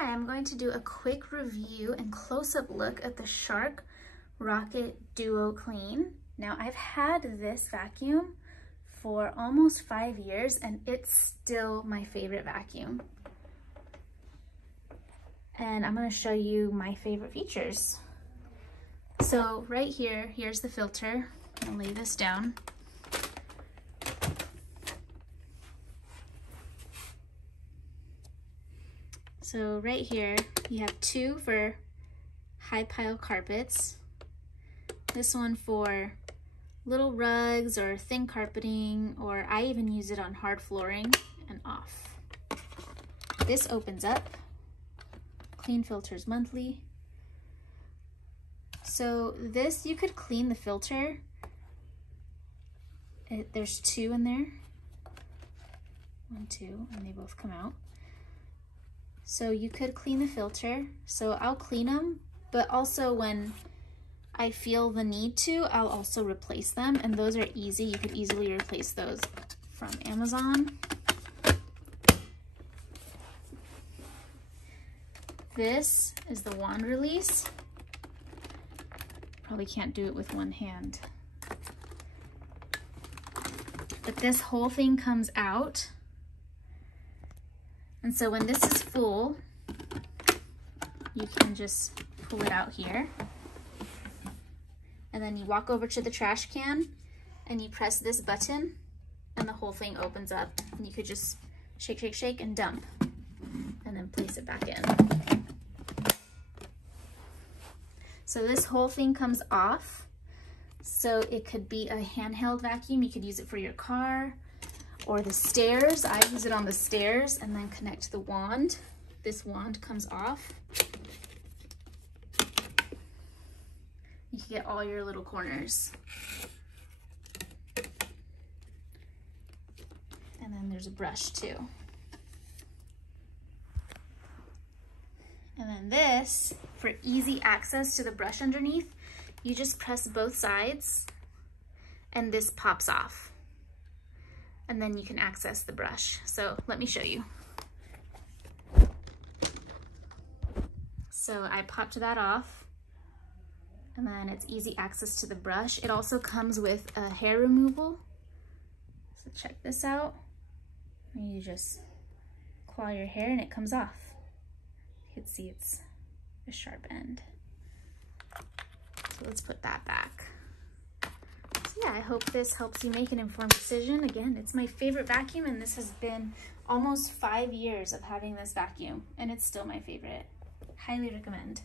Hi, I'm going to do a quick review and close-up look at the Shark Rocket DuoClean. Now, I've had this vacuum for almost 5 years and it's still my favorite vacuum. And I'm going to show you my favorite features. So right here, here's the filter. I'll lay this down. So right here, you have two for high pile carpets. This one for little rugs or thin carpeting, or I even use it on hard flooring and off. This opens up, clean filters monthly. So this, you could clean the filter. There's two in there. 1, 2, and they both come out. So you could clean the filter. So I'll clean them, but also when I feel the need to, I'll also replace them. And those are easy. You could easily replace those from Amazon. This is the wand release. Probably can't do it with one hand. But this whole thing comes out. And so when this is full, you can just pull it out here. And then you walk over to the trash can and you press this button and the whole thing opens up. And you could just shake, shake, shake and dump and then place it back in. So this whole thing comes off. So it could be a handheld vacuum. You could use it for your car or the stairs. I use it on the stairs and then connect the wand. This wand comes off. You can get all your little corners. And then there's a brush too. And then this, for easy access to the brush underneath, you just press both sides and this pops off. And then you can access the brush. So let me show you. So I popped that off and then it's easy access to the brush. It also comes with a hair removal. So check this out. You just claw your hair and it comes off. You can see it's a sharp end. So let's put that back. So yeah, I hope this helps you make an informed decision. Again, it's my favorite vacuum and this has been almost 5 years of having this vacuum and it's still my favorite. Highly recommend.